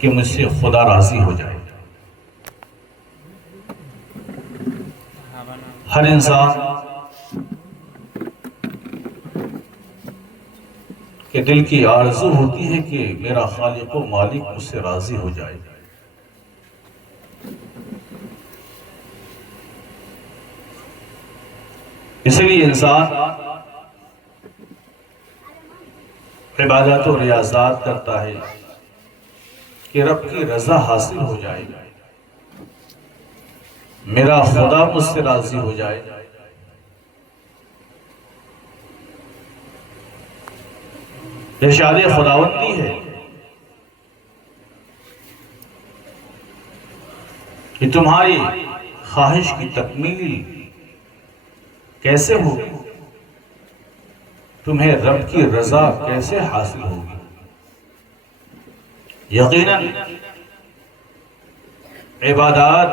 کہ مجھ سے خدا راضی ہو جائے۔ ہر انسان کے دل کی آرزو ہوتی ہے کہ میرا خالق و مالک مجھ سے راضی ہو جائے۔ اسی لیے انسان عبادات و ریاضات کرتا ہے کہ رب کی رضا حاصل ہو جائے، میرا خدا مجھ سے راضی ہو جائے۔ ارشاد خداوندی ہے کہ تمہاری خواہش کی تکمیل کیسے ہوگی، تمہیں رب کی رضا کیسے حاصل ہوگی؟ یقیناً عبادات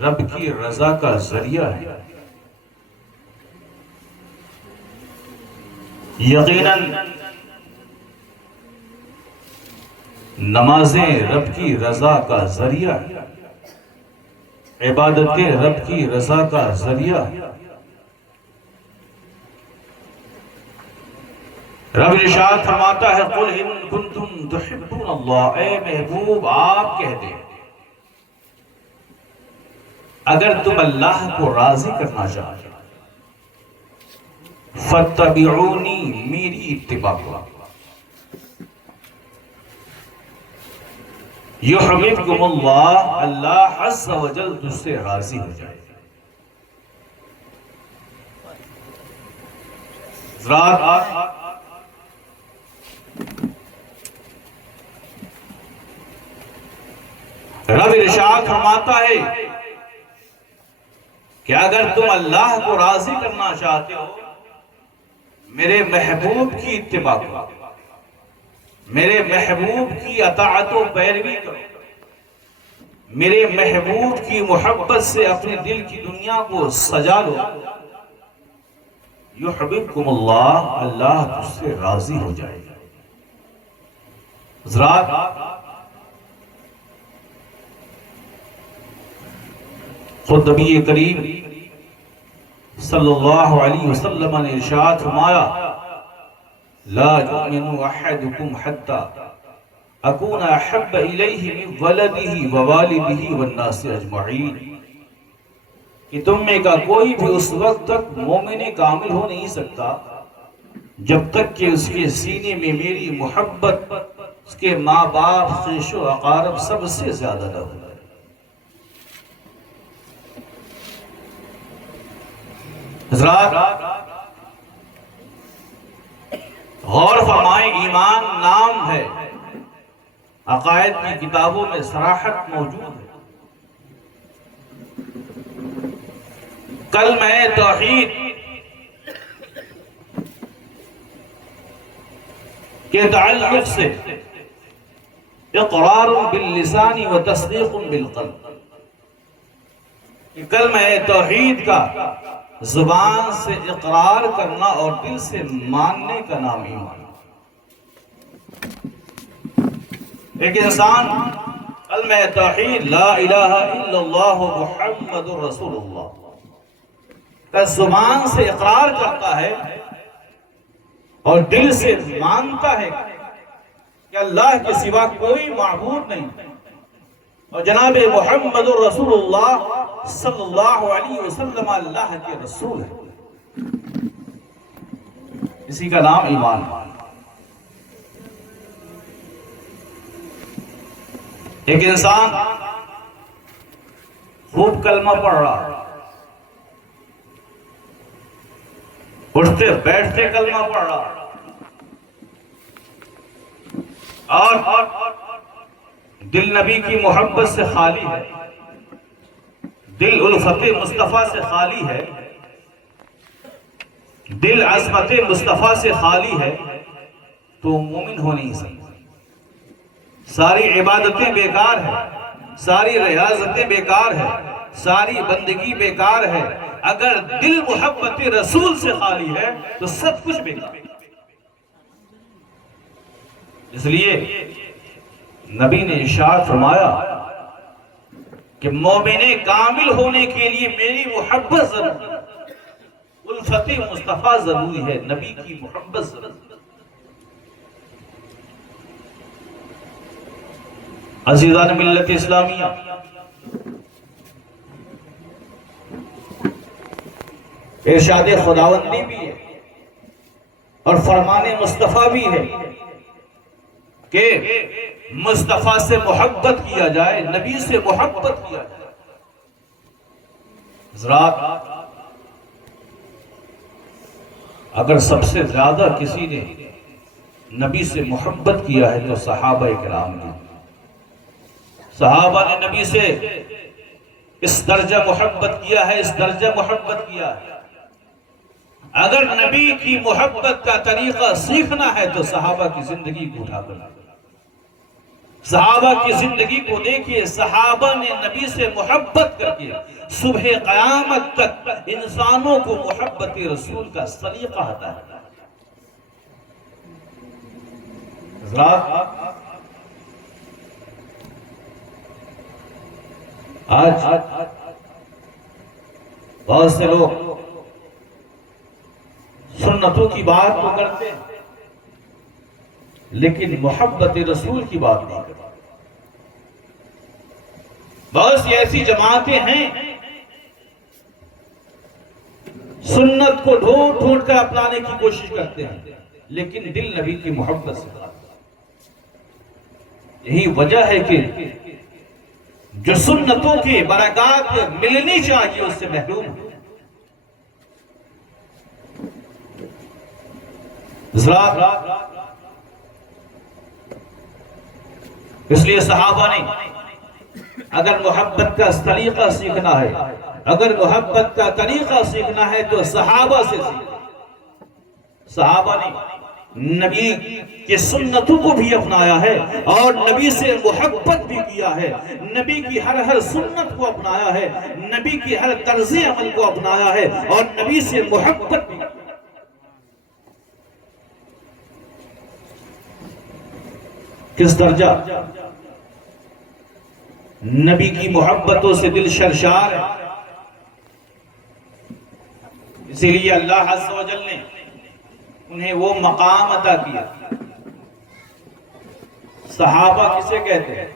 رب کی رضا کا ذریعہ ہے، یقیناً نمازیں رب کی رضا کا ذریعہ ہے، عبادتیں رب کی رضا کا ذریعہ ہے۔ رب ارشاد فرماتا ہے قُلْ إِن كُنتُمْ تُحِبُّونَ اللَّهَ، اے محبوب آپ کہہ دیں اگر تم اللہ کو راضی کرنا چاہتے فَاتَّبِعُونِي، میری اتباع کرو، یحببکم اللہ، اللہ عز و جل تجھ سے راضی ہو جائے۔ رب ارشاد فرماتا ہے کہ اگر تم اللہ کو راضی کرنا چاہتے ہو میرے محبوب کی اتباع کرو، میرے محبوب کی اطاعت و پیروی کرو، میرے محبوب کی محبت سے اپنے دل کی دنیا کو سجا لو، یحببکم اللہ، اللہ تجھ سے راضی ہو جائے گا۔ حضرات، خود نبی کریم صلی اللہ علیہ وسلم نے ارشاد فرمایا لا یؤمن احدکم حتی اکون احب الیہ من ولدہ ووالدہ والناس اجمعین، کہ تم میں کا کوئی بھی اس وقت تک مومن کامل ہو نہیں سکتا جب تک کہ اس کے سینے میں میری محبت اس کے ماں باپ خویش و اقارب سب سے زیادہ نہ ہو۔ حضرات، غور فرمائیں، ایمان نام ہے، عقائد کی کتابوں میں صراحت موجود ہے۔ کلمہ توحید کے تعلق سے اقرار باللسان و تصدیق بالقلب، کلمہ توحید کا زبان سے اقرار کرنا اور دل سے ماننے کا نام ایمان۔ ایک انسان کلمہ توحید لا الہ الا اللہ محمد رسول اللہ کا زبان سے اقرار کرتا ہے اور دل سے مانتا ہے کہ اللہ کے سوا کوئی معبود نہیں اور جناب محمد رسول اللہ صلی اللہ علیہ وسلم اللہ کے رسول ہے، اسی کا نام ایمان ہے۔ ایک انسان خوب کلمہ پڑھ رہا، اٹھتے بیٹھتے کلمہ پڑھ رہا، اور دل نبی کی محبت سے خالی ہے، دل الفت مصطفیٰ سے خالی ہے، دل عظمت مصطفیٰ سے خالی ہے، تو مومن ہو نہیں سکتا۔ ساری عبادتیں بیکار ہیں، ساری ریاضتیں بیکار ہیں، ساری بندگی بیکار ہے، اگر دل محبت رسول سے خالی ہے تو سب کچھ بیکار ہے۔ اس لیے نبی نے ارشاد فرمایا کہ مومن کامل ہونے کے لیے میری محبت ضروری ہے، الفت مصطفیٰ ضروری ہے، نبی کی محبت ضروری ہے۔ عزیزان ملت اسلامیہ، ارشاد خداوندی بھی ہے اور فرمان مصطفیٰ بھی ہے کہ مصطفیٰ سے محبت کیا جائے، نبی سے محبت کیا جائے۔ حضرات، اگر سب سے زیادہ کسی نے نبی سے محبت کیا ہے تو صحابہ کرام نے۔ صحابہ نے نبی سے اس درجہ محبت کیا ہے، اس درجہ محبت کیا ہے۔ اگر نبی کی محبت کا طریقہ سیکھنا ہے تو صحابہ کی زندگی کو اٹھا کر صحابہ کی زندگی کو دیکھیے۔ صحابہ نے نبی سے محبت کر کے صبح قیامت تک انسانوں کو محبت رسول کا سلیقہ عطا ہے۔ حضرات، آج بہت سے لوگ سنتوں کی بات تو کرتے ہیں لیکن محبت رسول کی بات نہیں کرتے۔ بہت سی ایسی جماعتیں ہیں سنت کو ڈھونڈ ڈھونڈ کر اپنانے کی کوشش کرتے ہیں لیکن دل نبی کی محبت سے بات۔ یہی وجہ ہے کہ جو سنتوں کی برکات ملنی چاہیے اس سے محروم ہے۔ اس لیے صحابہ نے اگر محبت کا طریقہ سیکھنا ہے، اگر محبت کا طریقہ سیکھنا ہے تو صحابہ سے سیکھنا۔ صحابہ نے نبی کی سنتوں کو بھی اپنایا ہے اور نبی سے محبت بھی کیا ہے، نبی کی ہر سنت کو اپنایا ہے، نبی کی ہر طرز عمل کو اپنایا ہے اور نبی سے محبت بھی۔ کس درجہ نبی کی محبتوں سے دل شرشار ہے۔ اسی لیے اللہ عز و جل نے انہیں وہ مقام عطا کیا۔ صحابہ کسے کہتے ہیں؟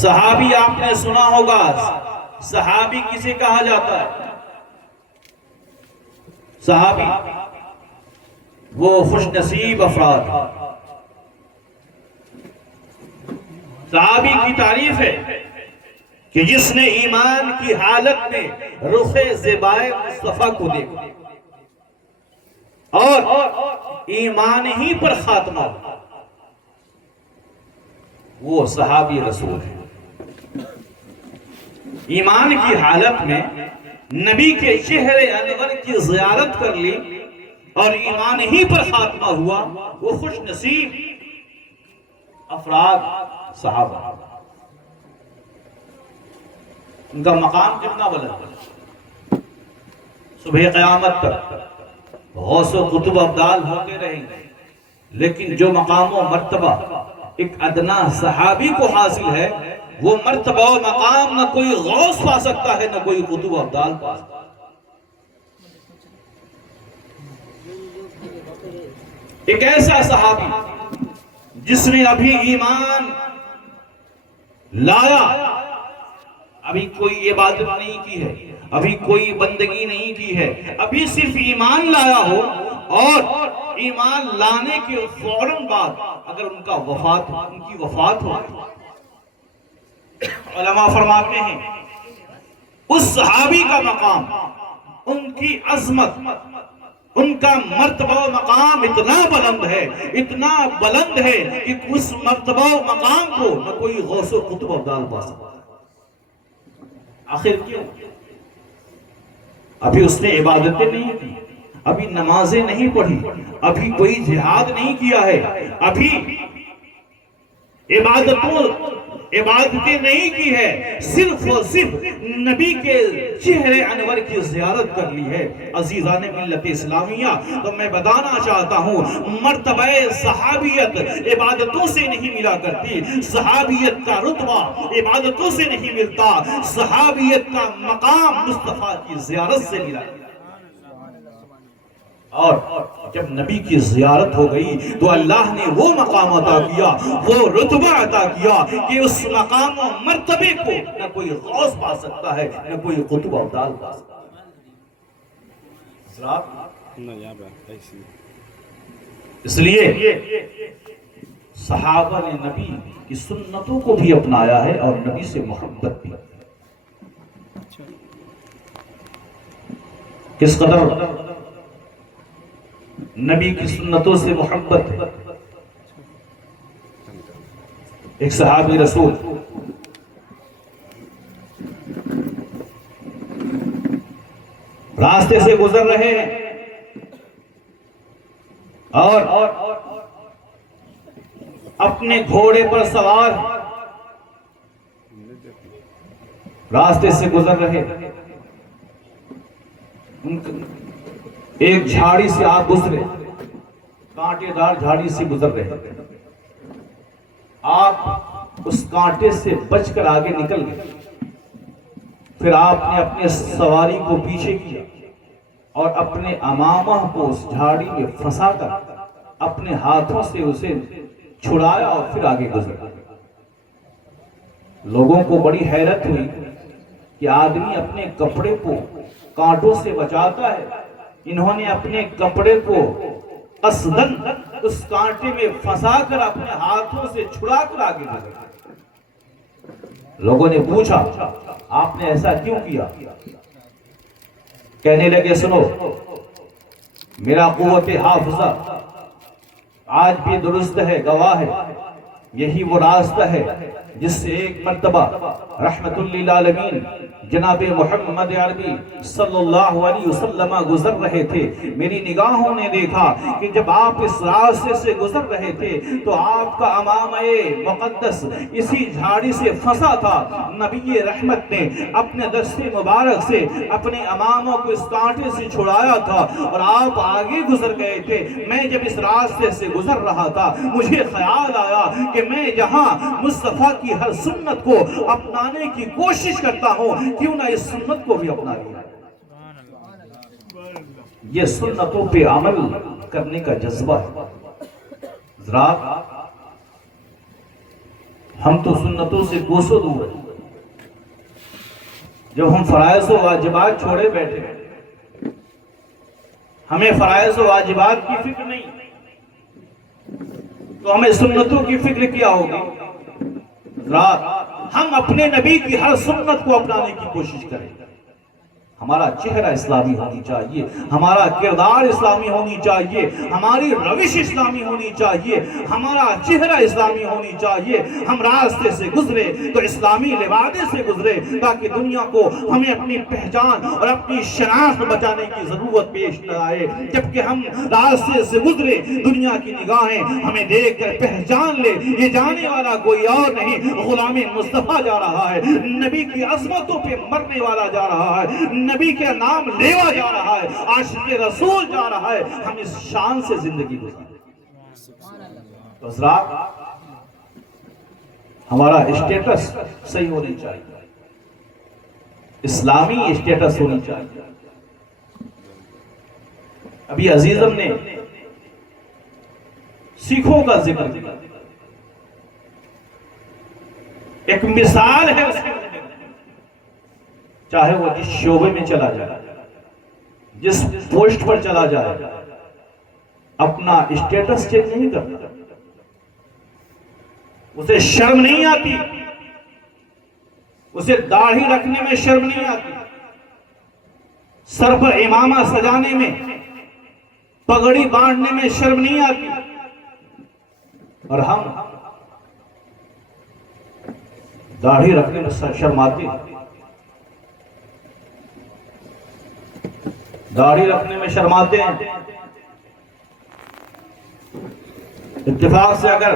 صحابی آپ نے سنا ہوگا، صحابی کسے کہا جاتا ہے؟ صحابی وہ خوش نصیب افراد۔ صحابی کی تعریف ہے کہ جس نے ایمان کی حالت میں رخ زیبائے مصطفیٰ کو دیکھا اور ایمان ہی پر خاتمہ ہوا، وہ صحابی رسول ہے۔ ایمان کی حالت میں نبی کے چہرے انور کی زیارت کر لی اور ایمان ہی پر خاتمہ ہوا، وہ خوش نصیب افراد صحابہ۔ ان کا مقام کتنا بلند ہے، صبح قیامت تک غوث و قطب ابدال ہوتے رہیں گے لیکن جو مقام و مرتبہ ایک ادنا صحابی کو حاصل ہے وہ مرتبہ و مقام نہ کوئی غوث پا سکتا ہے نہ کوئی قطب ابدال پا سکتا ہے۔ ایک ایسا صحابی جس نے ابھی ایمان لایا، ابھی کوئی عبادت نہیں کی ہے، ابھی کوئی بندگی نہیں کی ہے، ابھی صرف ایمان لایا ہو اور ایمان لانے کے فوراً بعد اگر ان کی وفات ہو، علماء فرماتے ہیں اس صحابی کا مقام، ان کی عظمت، ان کا مرتبہ و مقام اتنا بلند ہے کہ اس مرتبہ و مقام کو نہ کوئی غوث و قطب ابدال پا سکتا۔ آخر کیوں؟ ابھی اس نے عبادتیں نہیں کی، ابھی نمازیں نہیں پڑھی، ابھی کوئی جہاد نہیں کیا ہے، ابھی عبادتیں نہیں کی ہے، صرف اور صرف نبی کے چہرے انور کی زیارت کر لی ہے۔ عزیزان ملت اسلامیہ، تو میں بتانا چاہتا ہوں مرتبہ صحابیت عبادتوں سے نہیں ملا کرتی، صحابیت کا رتبہ عبادتوں سے نہیں ملتا، صحابیت کا مقام مصطفیٰ کی زیارت سے ملا۔ اور جب نبی کی زیارت ہو گئی تو اللہ نے وہ مقام عطا کیا، وہ رتبہ عطا کیا کہ اس مقام و مرتبے کو نہ کوئی غوث پا سکتا ہے، نہ کوئی قطب ابدال پا سکتا ہے۔ اس لیے صحابہ نے نبی کی سنتوں کو بھی اپنایا ہے اور نبی سے محبت بھی۔ کس قدر نبی کی سنتوں سے محبت ہے۔ ایک صحابی رسول راستے سے گزر رہے ہیں اور اپنے گھوڑے پر سوار راستے سے گزر رہے، ایک جھاڑی سے آپ گزرے، کانٹے دار جھاڑی سے گزر رہے، آپ اس کانٹے سے بچ کر آگے نکل گئے، پھر آپ نے اپنے سواری کو پیچھے کیا اور اپنے امامہ کو اس جھاڑی میں پھنسا کر اپنے ہاتھوں سے اسے چھڑایا اور پھر آگے گزرا۔ لوگوں کو بڑی حیرت ہوئی کہ آدمی اپنے کپڑے کو کانٹوں سے بچاتا ہے، انہوں نے اپنے کپڑے کو قصداً اس کانٹے میں پھنسا کر اپنے ہاتھوں سے چھڑا کر آگے گزرا۔ لوگوں نے پوچھا آپ نے ایسا کیوں کیا؟ کہنے لگے سنو، میرا قوت حافظہ آج بھی درست ہے، گواہ ہے، یہی وہ راستہ ہے جس سے ایک مرتبہ رحمت للعالمین جناب محمد عربی صلی اللہ علیہ وسلم گزر رہے تھے۔ میری نگاہوں نے دیکھا کہ جب آپ اس راستے سے گزر رہے تھے تو آپ کا امامہ مقدس اسی جھاڑی سے پھنسا تھا۔ نبی رحمت نے اپنے دست مبارک سے اپنے اماموں کو اس کانٹے سے چھڑایا تھا اور آپ آگے گزر گئے تھے۔ میں جب اس راستے سے گزر رہا تھا مجھے خیال آیا کہ میں جہاں مصطفیٰ کی ہر سنت کو اپنانے کی کوشش کرتا ہوں، کیوں نہ اس سنت کو بھی اپنا لیا۔ یہ سنتوں پہ عمل کرنے کا جذبہ ہے۔ ذرا ہم تو سنتوں سے کوسوں دور ہیں، جب ہم فرائض و واجبات چھوڑے بیٹھے، ہمیں فرائض و واجبات کی فکر نہیں تو ہمیں سنتوں کی فکر کیا ہوگی؟ ہم اپنے نبی کی ہر سنت کو اپنانے کی کوشش کریں۔ ہمارا چہرہ اسلامی ہونی چاہیے، ہمارا کردار اسلامی ہونی چاہیے، ہماری روش اسلامی ہونی چاہیے، ہمارا چہرہ اسلامی ہونی چاہیے۔ ہم راستے سے گزرے تو اسلامی لبادے سے گزرے تاکہ دنیا کو ہمیں اپنی پہچان اور اپنی شناخت بچانے کی ضرورت پیش نہ آئے۔ جبکہ ہم راستے سے گزرے دنیا کی نگاہیں ہمیں دیکھ کر پہچان لے یہ جانے والا کوئی اور نہیں، غلام مصطفیٰ جا رہا ہے، نبی کی عظمتوں پہ مرنے والا جا رہا ہے، نبی کے نام لیوا جا رہا ہے، عاشق رسول جا رہا ہے۔ ہم اس شان سے زندگی گزاریں۔ تو حضرات ہمارا اسٹیٹس صحیح ہونی چاہیے، اسلامی اسٹیٹس ہونی چاہیے۔ ابھی عزیزم نے سکھوں کا ذکر کیا، ایک مثال ہے اس کی، چاہے وہ جس شعبے میں چلا جائے، جس پوسٹ پر چلا جائے، اپنا اسٹیٹس چیک نہیں کرتا، اسے شرم نہیں آتی، اسے داڑھی رکھنے میں شرم نہیں آتی، سر پر امامہ سجانے میں، پگڑی باندھنے میں شرم نہیں آتی، اور ہم داڑھی رکھنے میں شرم آتی، داڑھی رکھنے میں شرماتے ہیں۔ اتفاق سے اگر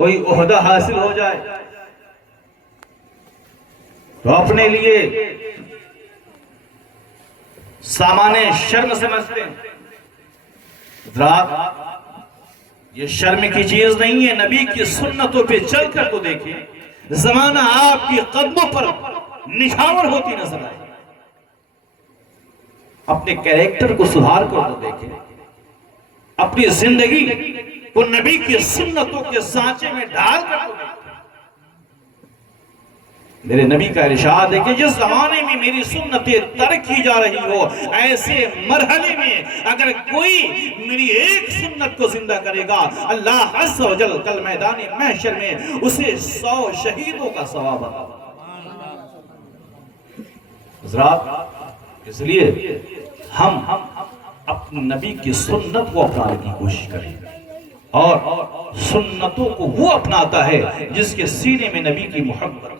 کوئی عہدہ حاصل ہو جائے تو اپنے لیے سامان شرم سمجھتے ہیں. حضرات یہ شرم کی چیز نہیں ہے. نبی کی سنتوں پہ چل کر تو دیکھیں, زمانہ آپ کی قدموں پر نچھاور ہوتی نظر آئے. اپنے کریکٹر کو سدھار کر تو دیکھیں, اپنی زندگی کو نبی کی سنتوں کے سانچے میں ڈال کر تو دیکھیں. میرے نبی کا ارشاد ہے کہ جس زمانے میں میری سنتیں ترک کی جا رہی ہو, ایسے مرحلے میں اگر کوئی میری ایک سنت کو زندہ کرے گا, اللہ عز و جل کل میدان محشر میں اسے 100 شہیدوں کا ثواب عطا. حضرات اس لیے ہم اپنے نبی کی سنت کو اپنانے کی کوشش کریں, اور سنتوں کو وہ اپناتا ہے جس کے سینے میں نبی کی محبت.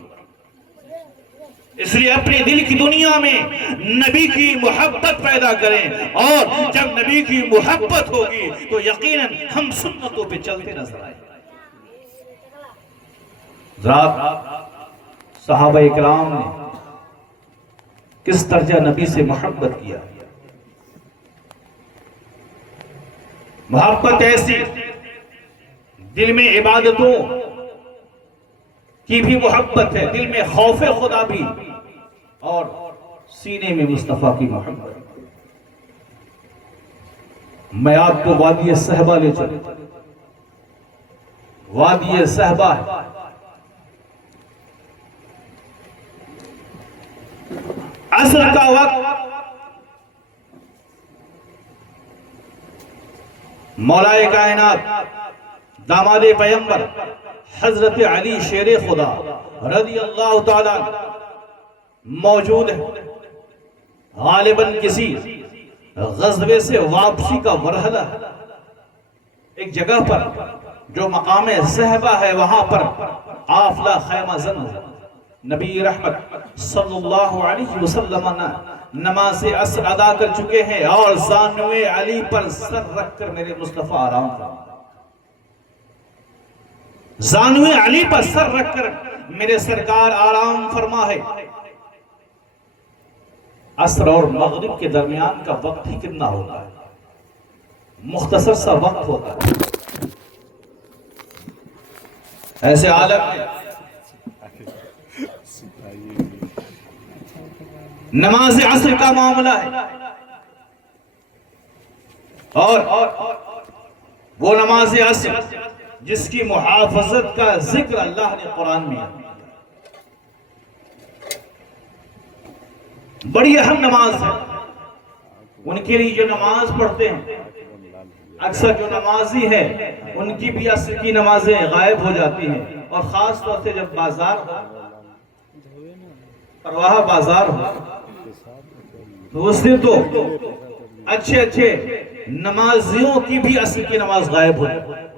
اس لیے اپنے دل کی دنیا میں نبی کی محبت پیدا کریں, اور جب نبی کی محبت ہوگی تو یقیناً ہم سنتوں پہ چلتے نظر آئیں. صحابہ اکرام نے کس طرح نبی سے محبت کیا. محبت ایسی, دل میں عبادتوں کی بھی محبت ہے, دل میں خوف خدا بھی, اور سینے میں مصطفیٰ کی محبت. میں آپ کو وادی صحبہ لے چلوں. وادی صحبہ ہے, عصر کا وقت, مولا کائنات داماد پیغمبر حضرت علی شیر خدا رضی اللہ تعالیٰ موجود ہے. غالباً کسی غزوے سے واپسی کا مرحلہ ہے. ایک جگہ پر جو مقام صحبہ ہے وہاں پر قافلہ خیمہ زن ہے. نبی رحمت صلی اللہ علیہ وسلم نماز عصر ادا کر چکے ہیں, اور زانوے علی پر سر رکھ کر میرے مصطفیٰ آرام فرما. زانوے علی پر سر رکھ کر میرے سرکار آرام فرما ہے. عصر اور مغرب کے درمیان کا وقت ہی کتنا ہوتا ہے, مختصر سا وقت ہوتا ہے. ایسے عالم میں نماز عصر کا معاملہ ہے, اور وہ نماز عصر جس کی محافظت کا ذکر اللہ نے قرآن میں. بڑی اہم نماز ہے. ان کے لیے جو نماز پڑھتے ہیں, اکثر جو نمازی ہے ان کی بھی عصر کی نمازیں غائب ہو جاتی ہیں, اور خاص طور سے جب بازار ہو, پرواہ بازار ہو, تو اس دن تو اچھے نمازیوں کی بھی عصر کی نماز غائب ہو جاتی ہے.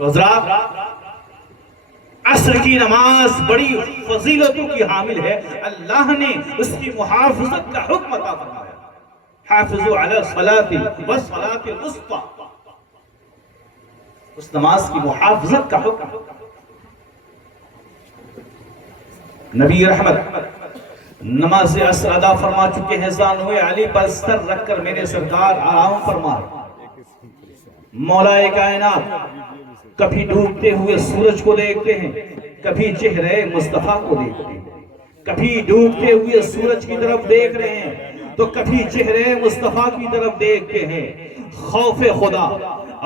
حضرات عصر کی نماز بڑی فضیلتوں کی حامل ہے. اللہ نے اس کی محافظت کا حکم عطا فرمایا, حافظوا علی الصلاۃ والصلاۃ الوسطی. اس نماز کی محافظت کا حکم. نبی رحمت نماز عصر ادا فرما چکے ہیں, زانوے علی پر سر رکھ کر میرے سرکار آرام فرما. مولا کائنات کبھی ڈوبتے ہوئے سورج کو دیکھتے ہیں, کبھی چہرے مصطفیٰ کو دیکھتے ہیں. کبھی ڈوبتے ہوئے سورج کی طرف دیکھ رہے ہیں تو کبھی چہرے مصطفیٰ کی طرف دیکھتے ہیں. خوف خدا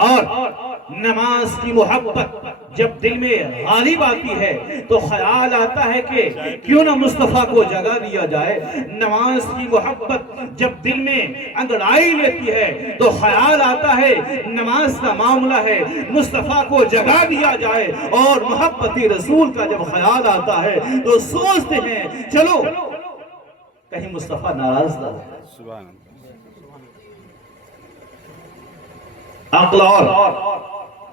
اور نماز کی محبت جب دل میں غالب آتی ہے تو خیال آتا ہے کہ کیوں نہ مصطفیٰ کو جگہ دیا جائے. نماز کی محبت جب دل میں انگڑائی لیتی ہے تو خیال آتا ہے نماز کا معاملہ ہے, مصطفیٰ کو جگہ دیا جائے. اور محبت رسول کا جب خیال آتا ہے تو سوچتے ہیں چلو کہیں مصطفیٰ ناراض نہ ہو. عقل اور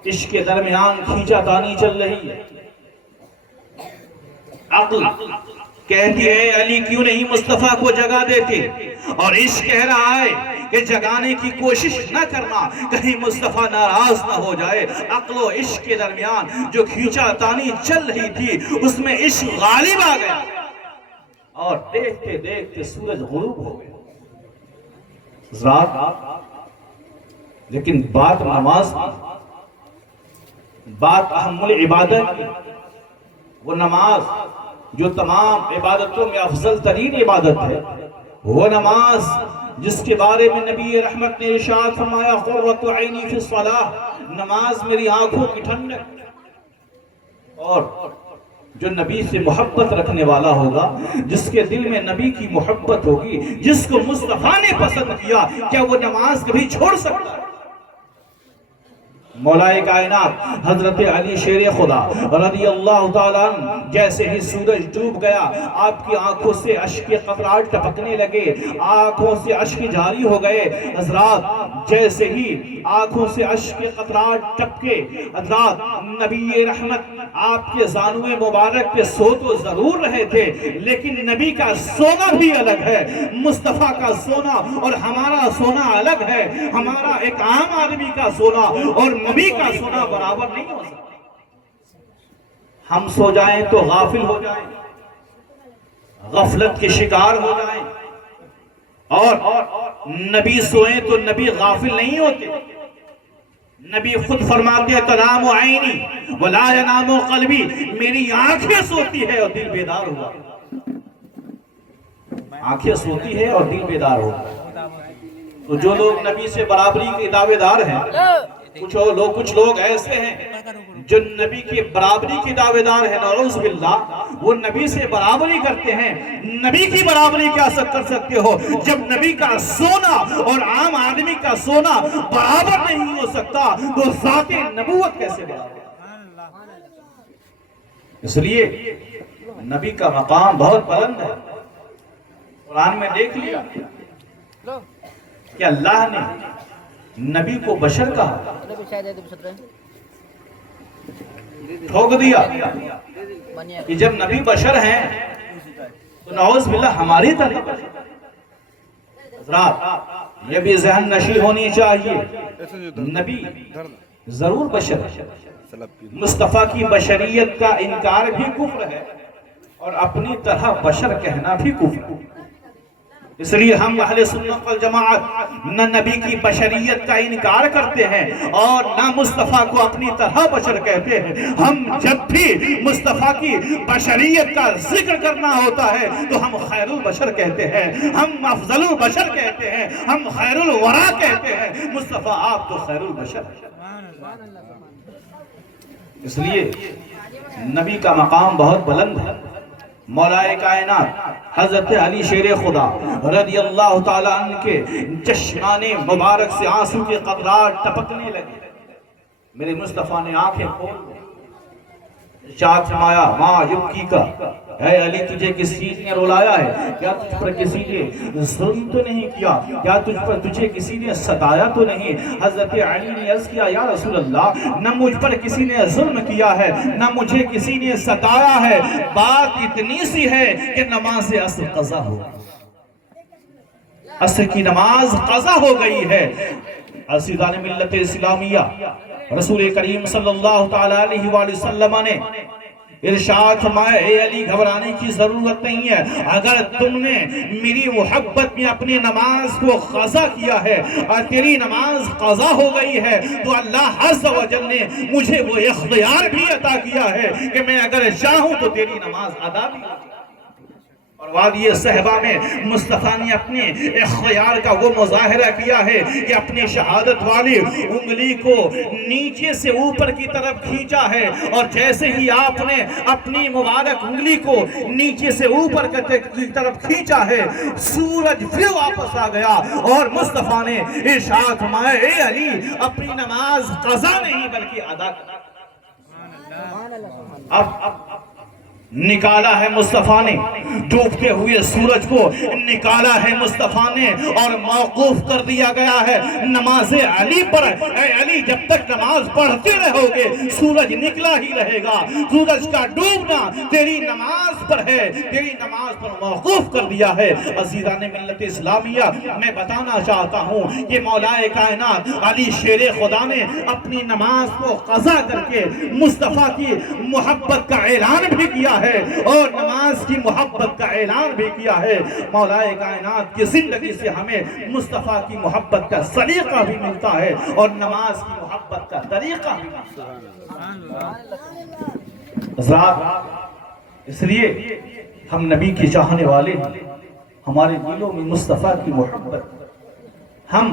عشق کے درمیان کھینچا تانی چل رہی ہے. عقل کہتی ہے علی کیوں نہیں مصطفیٰ کو جگا دیتے، اور عشق کہہ رہا ہے کہ جگانے کی کوشش نہ کرنا، کہیں مصطفیٰ ناراض نہ ہو جائے۔ عقل و عشق کے درمیان جو کھینچا تانی چل رہی تھی، اس میں عشق غالب آ گیا، اور دیکھتے دیکھتے سورج غروب ہو گیا رات۔ لیکن بات نماز کی، بات اہم العبادت کی، وہ نماز جو تمام عبادتوں میں افضل ترین عبادت ہے، وہ نماز جس کے بارے میں نبی رحمت نے ارشاد فرمایا قرۃ عینی فی الصلاۃ، نماز میری آنکھوں کی ٹھنڈک۔ اور جو نبی سے محبت رکھنے والا ہوگا، جس کے دل میں نبی کی محبت ہوگی، جس کو مصطفیٰ نے پسند کیا، کیا وہ نماز کبھی چھوڑ سکتا ہے؟ مولا کائنات حضرت علی شیر خدا رضی اللہ تعالیٰ عنہ جیسے ہی سورج ڈوب گیا، آپ کی آنکھوں سے اشک کے قطرات ٹپکنے لگے، آنکھوں سے اشک جاری ہو گئے۔ حضرات جیسے ہی آنکھوں سے اشک کے قطرات ٹپکے، حضرات نبی رحمت آپ کے زانوے مبارک پہ سو تو ضرور رہے تھے، لیکن نبی کا سونا بھی الگ ہے، مصطفیٰ کا سونا اور ہمارا سونا الگ ہے۔ ہمارا ایک عام آدمی کا سونا اور نبی کا سونا برابر نہیں ہو سکتا۔ ہم سو جائیں تو غافل ہو جائیں، غفلت کے شکار ہو جائیں، اور نبی سوئیں تو نبی غافل نہیں ہوتے۔ نبی خود فرماتے ہیں تنام عینی ولا ینام قلبی، میری آنکھیں سوتی ہے اور دل بیدار ہوا۔ آنکھیں سوتی ہے اور دل بیدار ہوا۔ تو جو لوگ نبی سے برابری کے دعوے دار ہیں، کچھ لوگ ایسے ہیں جو نبی کے برابری کے دعوے دار ہیں، نعوذ باللہ، وہ نبی سے برابری کرتے ہیں۔ نبی کی برابری کیا کر سکتے ہو جب نبی کا سونا اور عام آدمی کا سونا برابر نہیں ہو سکتا، تو ذات نبوت کیسے برابر؟ اس لیے نبی کا مقام بہت بلند ہے۔ قرآن میں دیکھ لیا کہ اللہ نے نبی کو بشر کہا، ٹھوک دیا کہ جب نبی بشر ہیں تو نعوذ باللہ ہماری طرح۔ حضرات یہ بھی ذہن نشی ہونی چاہیے، نبی ضرور بشر ہے، مصطفیٰ کی بشریت کا انکار بھی کفر ہے، اور اپنی طرح بشر کہنا بھی کفر ہے۔ اس لیے ہم اہل سنت والجماعت نہ نبی کی بشریت کا انکار کرتے ہیں اور نہ مصطفیٰ کو اپنی طرح بشر کہتے ہیں۔ ہم جب بھی مصطفیٰ کی بشریت کا ذکر کرنا ہوتا ہے تو ہم خیر البشر کہتے ہیں، ہم افضل البشر کہتے ہیں، ہم خیر الورا کہتے ہیں۔ مصطفیٰ آپ تو خیر البشر ہیں۔ اس لیے نبی کا مقام بہت بلند ہے۔ مولا کائنات حضرت علی شیر خدا رضی اللہ تعالیٰ عنہ کے چشمان مبارک سے آنسو کے قطرات ٹپکنے لگے۔ میرے مصطفیٰ نے آنکھیں کھول دی، ارشاد فرمایا ماں یبکی کا، اے علی تجھے کس چیز نے رلایا ہے؟ کیا تجھ پر کسی نے ظلم تو نہیں کیا؟ کیا تجھے کسی نے ستایا تو نہیں؟ حضرت علی نے عرض کیا یا رسول اللہ، نہ مجھ پر کسی نے ظلم کیا ہے، نہ مجھے کسی نے ستایا ہے، بات اتنی سی ہے کہ نماز عصر قضا ہو، عصر کی نماز قضا ہو گئی ہے۔ عزیزان ملت اسلامیہ، رسول کریم صلی اللہ تعالیٰ علیہ وآلہ وسلم نے ارشاد فرمایا اے علی گھبرانے کی ضرورت نہیں ہے، اگر تم نے میری محبت میں اپنی نماز کو قضا کیا ہے اور تیری نماز قضا ہو گئی ہے تو اللہ عز و جل نے مجھے وہ اختیار بھی عطا کیا ہے کہ میں اگر چاہوں تو تیری نماز ادا بھی ہو۔ اور وادی صحبہ میں مصطفیٰ نے اپنے اختیار کا وہ مظاہرہ کیا ہے کہ اپنی شہادت والی انگلی کو نیچے سے اوپر کی طرف کھینچا ہے، اور جیسے ہی آپ نے اپنی مبارک انگلی کو نیچے سے اوپر کی طرف کھینچا ہے، سورج پھر واپس آ گیا اور مصطفیٰ نے ارشاد فرمایا اے علی اپنی نماز قضا نہیں بلکہ ادا کر۔ اب نکالا ہے مصطفیٰ نے، ڈوبتے ہوئے سورج کو نکالا ہے مصطفیٰ نے اور موقوف کر دیا گیا ہے نماز علی پر۔ اے علی جب تک نماز پڑھتے رہو گے سورج نکلا ہی رہے گا، سورج کا ڈوبنا تیری نماز پر ہے، تیری نماز پر موقوف کر دیا ہے۔ عزیزان ملت اسلامیہ، میں بتانا چاہتا ہوں کہ مولا کائنات علی شیر خدا نے اپنی نماز کو قضا کر کے مصطفیٰ کی محبت کا اعلان بھی کیا ہے اور نماز کی محبت کا اعلان بھی کیا ہے۔ مولا کائنات کی زندگی سے ہمیں مصطفیٰ کی محبت کا سلیقہ بھی ملتا ہے اور نماز کی محبت کا طریقہ بھی ملتا ہے۔ ذات اس لیے ہم نبی کی چاہنے والے ہیں، ہمارے دلوں میں مصطفیٰ کی محبت، ہم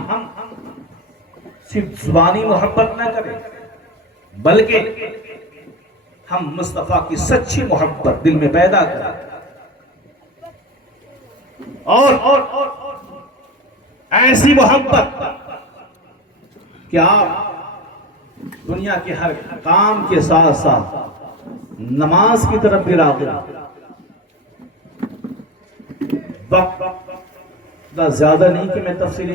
صرف زبانی محبت نہ کریں بلکہ ہم مصطفیٰ کی سچی محبت دل میں پیدا کریں اور ایسی محبت کہ آپ دنیا کے ہر کام کے ساتھ ساتھ نماز کی طرف بھی راغب۔ وقت زیادہ نہیں کہ میں تفصیلی